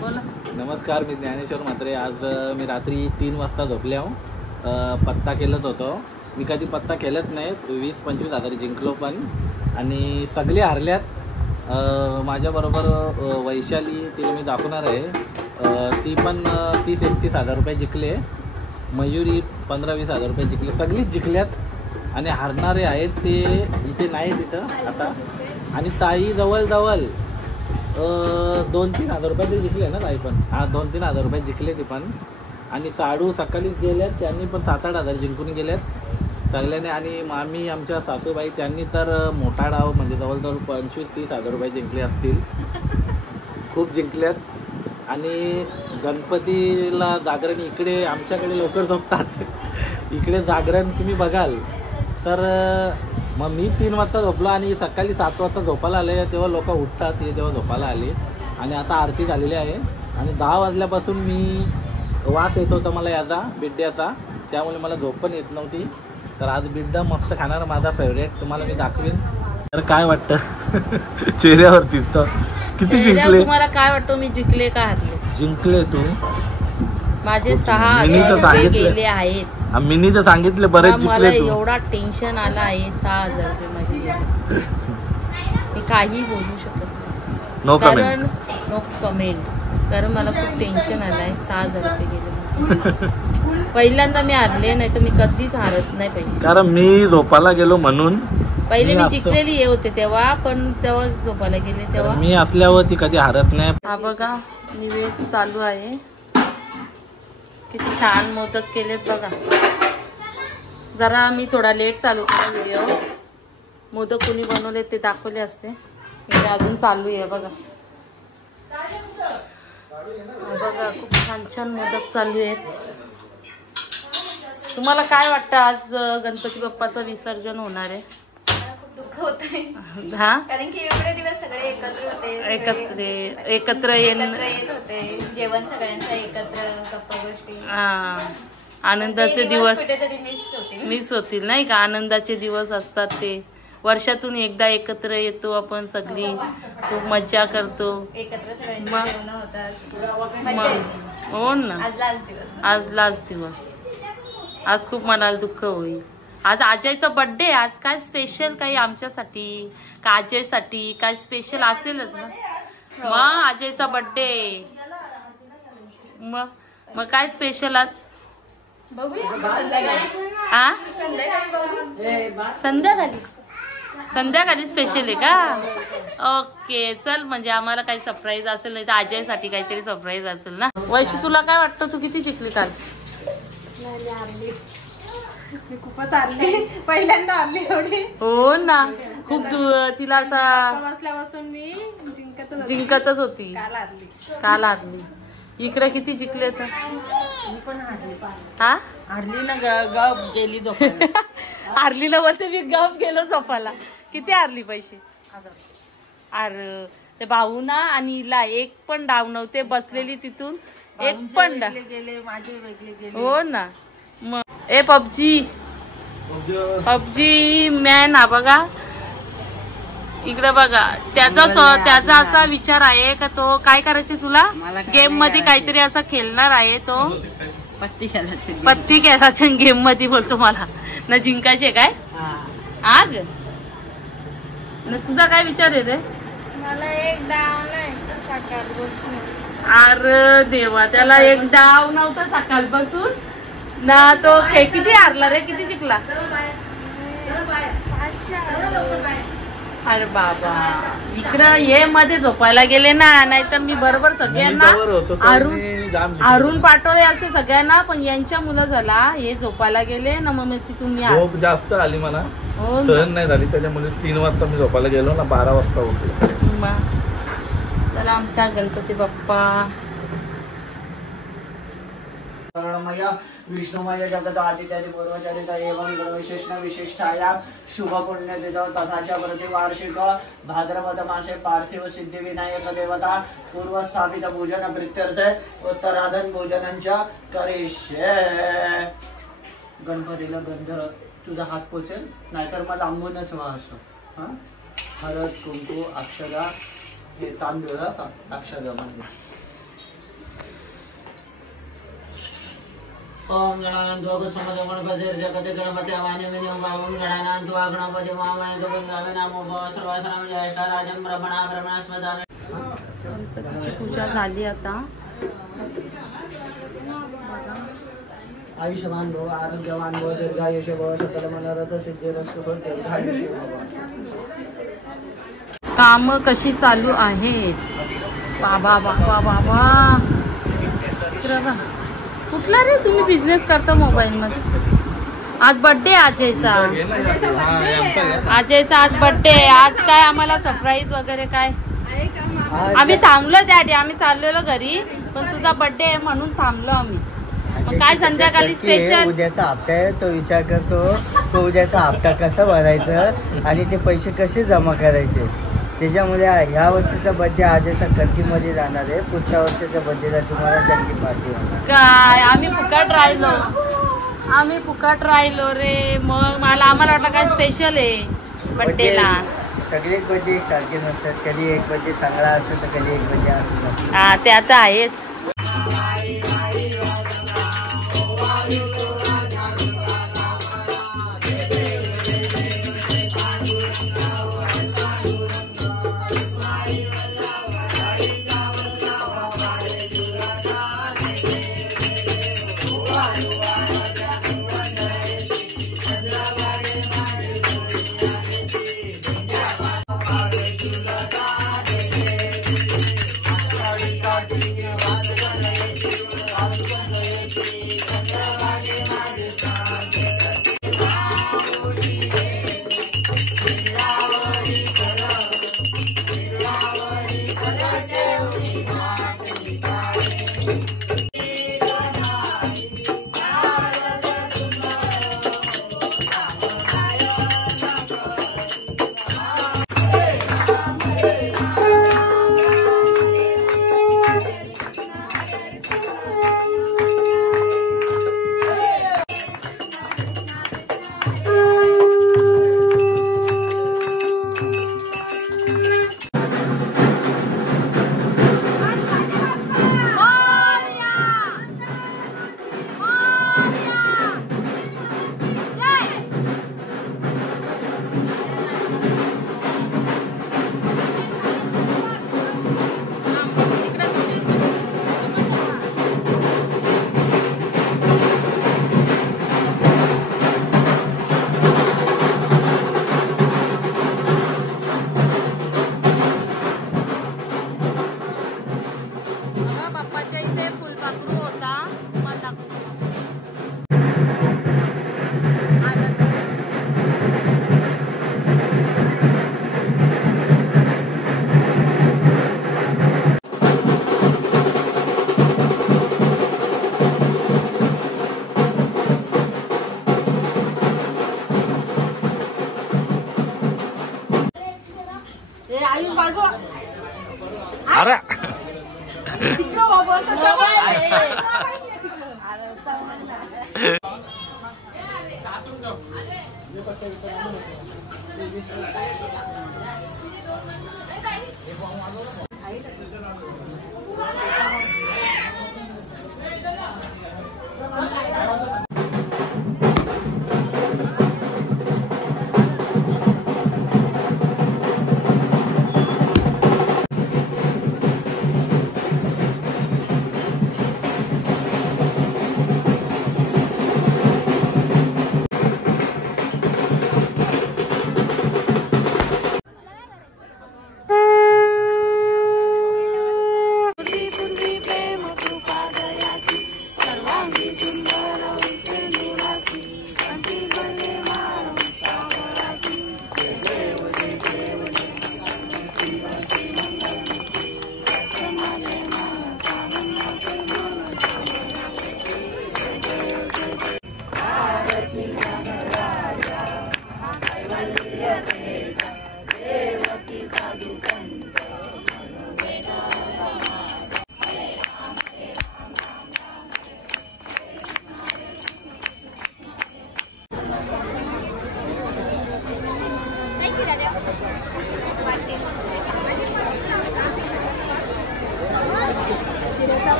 बोला. नमस्कार, मी ज्ञानेश्वर म्हात्रे. आज मी रात्री 3 वाजता झोपले पत्ता खेळत होतो. मी कधी पत्ता खेळत नाही. 20-25 हजार जिंकलो पण, आणि सगळे हारल्यात. माझ्याबरोबर वैशाली, तिला मी दाखवणार आहे, ती पण 30-31 हजार रुपये जिंकले. मयुरी 15-20 हजार रुपये जिंकले. सगळीच जिंकल्यात आणि हारणारे आहेत ते इथे नाही तिथं आता. आणि ताई जवळ 2-3 हजार रुपये तरी जिंकले ना ताई पण. 2-3 हजार रुपये जिंकले ती पण. आणि साडू सकाळी गेल्यात, त्यांनी पण 7-8 हजार जिंकून गेल्यात सगळ्यांनी. आणि मामी आमच्या सासूबाई, त्यांनी तर मोठा डाव म्हणजे जवळजवळ 25-30 हजार रुपये जिंकले असतील. खूप जिंकल्यात. आणि गणपतीला जागरण इकडे आमच्याकडे लवकर झोपतात. इकडे जागरण तुम्ही बघाल तर मग मी 3 वाजता झोपलो आणि सकाळी 7 वाजता झोपायला आले, तेव्हा लोक उठतात, ते तेव्हा झोपायला आले. आणि आता आरती झालेली आहे. आणि 10 वाजल्यापासून मी वास येत होता मला याचा बिड्ड्याचा, त्यामुळे मला झोप पण येत नव्हती. तर आज बिड्डा मस्त खाणार, माझा फेवरेट, तुम्हाला मी दाखवीन. तर काय वाटतं चेहऱ्यावरती तर किती जिंकले? तुम्हाला काय वाटतं, मी जिंकले का हारले? जिंकले तू. माझे 6,000 गेले आहेत. मिनी तर सांगितले बरेच जिंकले. मला एवढा टेन्शन आला आहे 6,000 रुपये माझे. मी काही बोलू शकत नाही. No comment. कारण मला खूप टेन्शन आलं आहे. 6,000 रुपये गेले. पहिल्यांदा मी हारले, नाही तर मी कधीच हारत नाही पाहिजे. कारण मी झोपायला गेलो म्हणून. पहिले मी जिंकलेली हे होते तेव्हा, पण तेव्हा झोपायला गेले तेव्हा. मी असल्यावर ती कधी हारत नाही. हा बघा, निवेद चालू आहे. किती छान मोदक केलेत बघा. जरा मी थोडा लेट चालू केला व्हिडिओ. मोदक कोणी बनवले ते दाखवले असते. हे अजून चालू आहे बघा. बघा खूप छान छान मोदक चालू आहेत. तुम्हाला काय वाटतं, आज गणपती बाप्पाचं विसर्जन होणार आहे? हा, कारण की एवढे दिवस सगळे एकत्र होते, एकत्र येत होते, जेवण सगळ्यांचं एकत्र, गप्पा गोष्टी. आनंदाचे दिवस मिस होतील नाही का? आनंदाचे दिवस असतात ते. वर्षातून एकदा एकत्र येतो आपण सगळी, खूप मज्जा करतो एकत्र, सगळ्यांची जेवण होतात. हो ना. आज लास्ट दिवस. आज खूप मनाला दुःख होईल. आज अजयचा बर्थडे. आज काय स्पेशल काही आमच्यासाठी का अजयसाठी काय स्पेशल असेलच ना. मग अजयचा बर्थडे, मग काय स्पेशल आज? हा, संध्याकाळी स्पेशल आहे का? ओके चल, म्हणजे आम्हाला काही सरप्राईज असेल, नाही तर अजयसाठी काहीतरी सरप्राईज असेल ना. वैशी तुला काय वाटतं, तू किती जिंकली काल? मी खूपच हारले, पहिल्यांदा हारली एवढी. हो ना, खूप तिला असा बसल्यापासून मी जिंकतच होती. काल हारली. इकडे किती जिंकले तर? हा, हारली ना, गप गेली झोपायला. हारली ना बोलते, मी गप गेलो झोपायला. किती हारली पैसे? अरे ते भाऊ ना आणि हिला एक पण डाव नव्हते, बसलेली तिथून एक पण गेले, माझे वेगळे गेले. हो ना. मग ए पबजी मॅन, हा बघा इकडे बघा. त्याचा असा विचार आहे का तो काय करायचे तुला गेम मध्ये, काहीतरी असं खेळणार आहे तो. पत्ती खेळायच्या गेम मध्ये बोलतो मला ना, जिंकायचे काय आग ना. तुझा काय विचार आहे रे? मला एक डाव नाही, सकाळ बसून. अरे देवा, त्याला एक डाव नव्हता सकाळपासून ना. तो किती हारला रे, किती जिंकला? अरे बाबा, इकडं ये मध्ये झोपायला गेले ना, नाहीतर मी बरोबर सगळ्यांना हारून पाठवले असे सगळ्यांना. पण यांच्या मुलं झाला, हे झोपायला गेले ना, मग तिथून मी झोप जास्त आली मला, सहन नाही झाली, त्याच्यामुळे 3 वाजता मी झोपायला गेलो ना, 12 वाजता उठलो. चला आमचा गणपती बाप्पा. विष्णुमय जगत आदित्यादि पूर्वचरित एवं गुणविशेषण विशिष्टाया शुभ पुण्यतिथ तथाच प्रतिवार्षिक भाद्रपद मासे पार्थिव सिद्धी विनायक देवता पूर्वस्थापित पूजन प्रीत्यर्थे उत्तराधन भोजनांच्या करिष्ये. गणपतीला गंध तुझा हात पोचेल, नाहीतर मला लांबूनच वाहसो. हा, हळद कुंकू अक्षरा हे तांदूळ अक्षरा म्हणजे ओम गणानान्त्वा कुसुमते गणपतिर् जगते गणपते वाणिविनिं वामं गणानान्त्वा गणपति वामयन्तु वृन्दावे नमो भव सर्वसनां ज्येष्ठा राजं ब्रह्मणा ब्रह्मणस्पदामि. गणपतीची पूजा झाली आता. आयुष्यवान भव आरोग्यवान भव दीर्घायुष्य भव सकल मनोरथ सिद्धिरस्तु भव दीर्घायुष्य भव. काम कशी चालू आहेत बाबा बाबा बाबा. कुठला रे तुम्ही बिझनेस करता मोबाईल मध्ये. आज बर्थडे अजयचा. अजयचा आज बर्थडे. आज काय आम्हाला सरप्राईज वगैरे काय. आम्ही थांबलो डॅडी. आम्ही चाललेलो घरी पण तुझा बर्थडे आहे म्हणून थांबलो आम्ही. मग काय संध्याकाळी स्पेशल. उद्याचा हप्ता आहे तो विचार करतो तो उद्याचा हप्ता कसा भरायचा आणि ते पैसे कसे जमा करायचे. त्याच्यामुळे ह्या वर्षीचा बर्थडे आजच्या खर्चीमध्ये जाणार आहे. पुढच्या वर्षाच्या बर्थडेला तुम्हाला त्यांची पार्टी होणार. काय आम्ही फुकट राहिलो रे. मग आम्हाला वाटलं काय स्पेशल आहे बर्थडेला. सगळेच बर्थडे सारखे नसतात. कधी एक बर्थडे चांगला असेल तर कधी एक बर्थडे असं नसतं. हा ते आता आहेच. अरे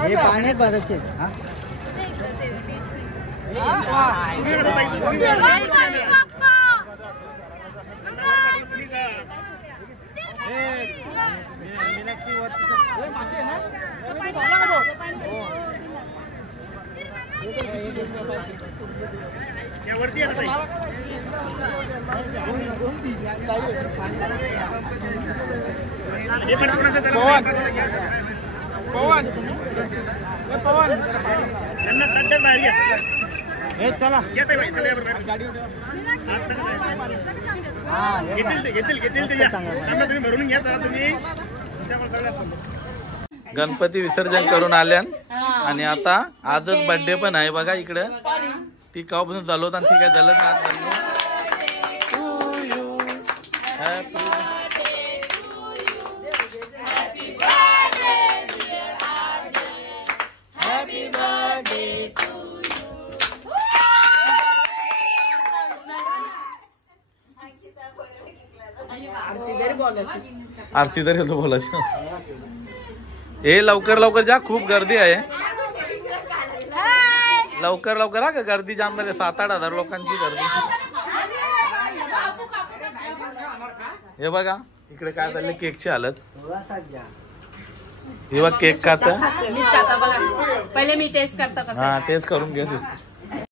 हे पाण्यात भरायचे हा गणपती विसर्जन करून आल्यान आणि आता आजच बर्थडे पण आहे बघा इकडं. ती केव्हापासून चालू होता आणि ती काय झालं ना आज आरती तरी होतो बोलायचं. हे लवकर लवकर जा, खूप गर्दी आहे. लवकर लवकर हा का, गर्दी जाम झाली. 7-8 हजार लोकांची गर्दी. हे बघा इकडे काय झालं, केकची हालत. हे बघ केक खाता. पहिले मी टेस्ट करता. हा टेस्ट करून घे.